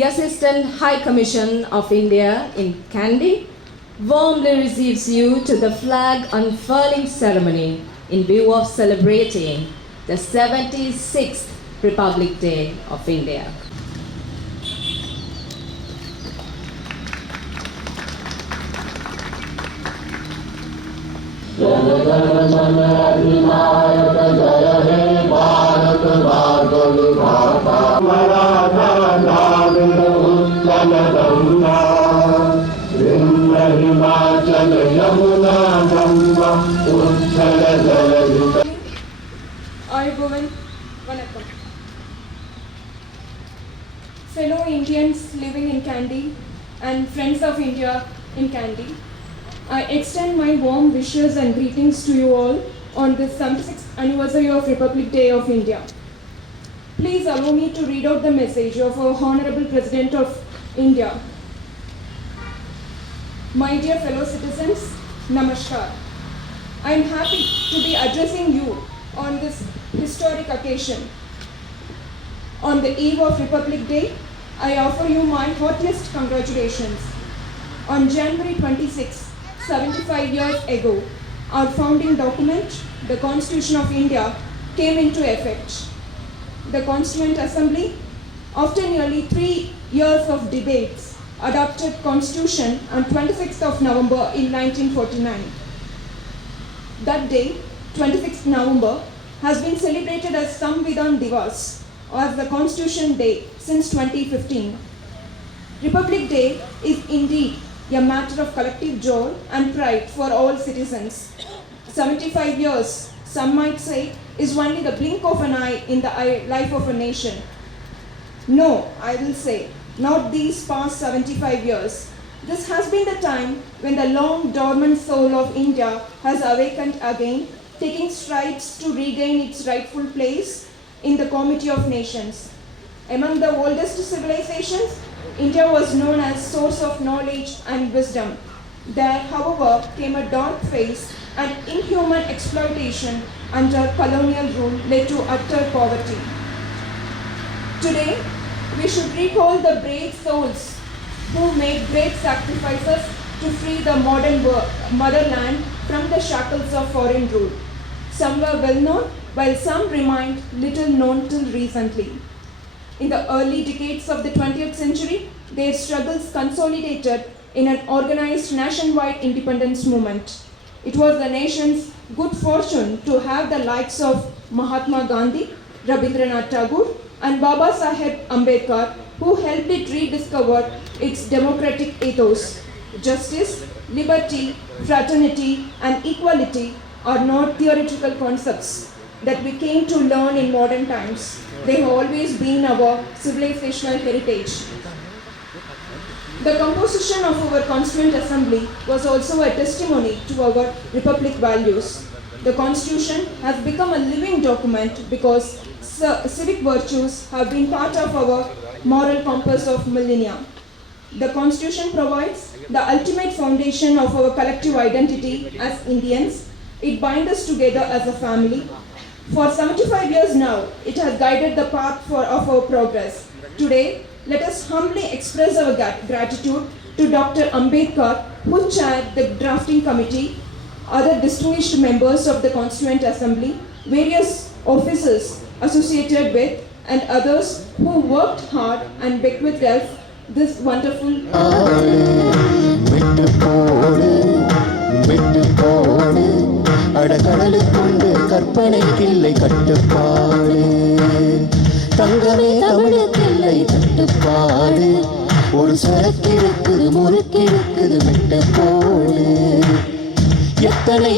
The Assistant High Commission of India in Kandy warmly receives you to the flag unfurling ceremony in view of celebrating the 76th Republic Day of India. Fellow Indians living in Kandy and friends of India in Kandy, I extend my warm wishes and greetings to you all on this 76th anniversary of Republic Day of India. Please allow me to read out the message of our Honorable President of India. My dear fellow citizens, Namaskar. I am happy to be addressing you on this historic occasion. On the eve of Republic Day, I offer you my heartiest congratulations. On January 26, 75 years ago, our founding document, the Constitution of India, came into effect. The Constituent Assembly, after nearly 3 years of debates, adopted Constitution on 26th of November in 1949. That day, 26th November, has been celebrated as Samvidhan Divas, or as the Constitution Day, since 2015. Republic Day is indeed a matter of collective joy and pride for all citizens. 75 years, some might say, is only the blink of an eye in the life of a nation. No, I will say, not these past 75 years. This has been the time when the long dormant soul of India has awakened again, taking strides to regain its rightful place in the comity of nations. Among the oldest civilizations, India was known as source of knowledge and wisdom. There, however, came a dark phase and inhuman exploitation under colonial rule led to utter poverty. Today, we should recall the brave souls who made great sacrifices to free the modern motherland from the shackles of foreign rule. Some were well known, while some remained little known till recently. In the early decades of the 20th century, their struggles consolidated in an organized nationwide independence movement. It was the nation's good fortune to have the likes of Mahatma Gandhi, Rabindranath Tagore, and Baba Saheb Ambedkar, who helped it rediscover its democratic ethos. Justice, liberty, fraternity, and equality are not theoretical concepts that we came to learn in modern times. They have always been our civilizational heritage. The composition of our Constituent Assembly was also a testimony to our republic values. The Constitution has become a living document because civic virtues have been part of our moral compass of millennia. The Constitution provides the ultimate foundation of our collective identity as Indians. It binds us together as a family. For 75 years now, it has guided the path of our progress. Today, let us humbly express our gratitude to Dr. Ambedkar, who chaired the drafting committee, other distinguished members of the Constituent Assembly, various officers associated with, and others who worked hard and bequeathed us this wonderful. அடகடலுக்குண்டு கற்பனைக்கில்லை கட்டுப்பாடு தங்கமே தமிழுக்கில்லை தட்டுப்பாடு ஒரு சரக்கிருக்குது முறுக்கிருக்குது விட்டு போடு எத்தனை